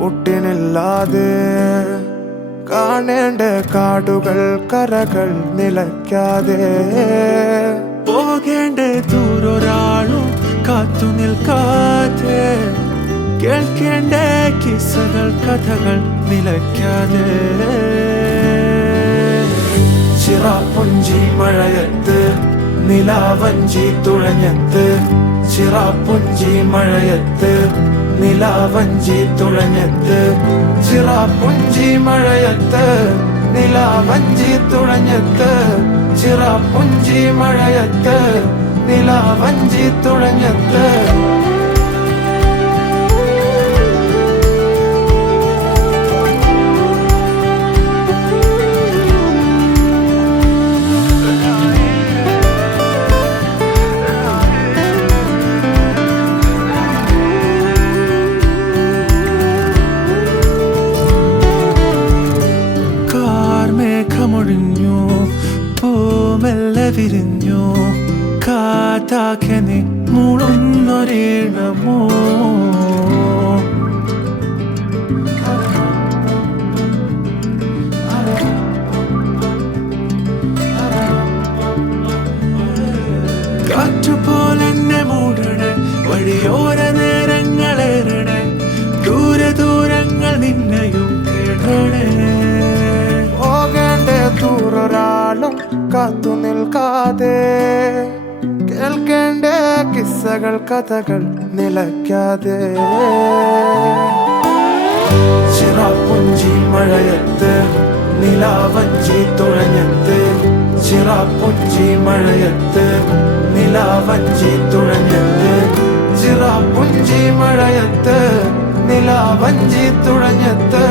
ഒട്ടിനില്ലാതെ കാണേണ്ട കാടുകൾ കരകൾ നിലയ്ക്കാതെ പോകേണ്ട ദൂരൊരാളും കാത്തു നിൽക്കാതെ കേൾക്കേണ്ട കിസ്സകൾ കഥകൾ നിലയ്ക്കാതെ ചിറാപ്പുഞ്ചി മഴയത്ത് നിലാവഞ്ചി തുഴഞ്ഞത്ത് ചിറാപ്പുഞ്ചി മഴയത്ത് നിലാവഞ്ചി തുഴഞ്ഞത്ത് ചിറാപ്പുഞ്ചി മഴയത്ത് നിലാവഞ്ചി തുഴഞ്ഞത്ത് ചിറാപ്പുഞ്ചി മഴയത്ത് നിലാവഞ്ചി തുഴഞ്ഞത്ത് മേഘമൊഴിഞ്ഞു പൂമെല്ലെ വിരിഞ്ഞു കാറ്റാകെ നീ മൂളുന്നൊരീണമോ കാറ്റുപോലെന്നെ മൂടണേ വഴിയോര നേരങ്ങളേറണേ ദൂരെ ദൂരങ്ങൾ നിന്നെയും തേടണേ ദൂരൊരാളും കാത്തു നിൽക്കാതെ കേൾക്കേണ്ട കിസ്സകൾ കഥകൾ നിലയ്ക്കാതെ ചിറാപ്പുഞ്ചി മഴയത്ത് നിലാവഞ്ചി തുഴഞ്ഞത്ത് ചിറാപ്പുഞ്ചി മഴയത്ത് നിലാവഞ്ചി തുഴഞ്ഞത്ത് ചിറാപ്പുഞ്ചി മഴയത്ത് നിലാവഞ്ചി തുഴഞ്ഞത്ത്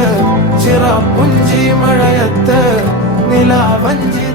ചിറാപ്പുഞ്ചി മഴയത്ത് നിലാവഞ്ചി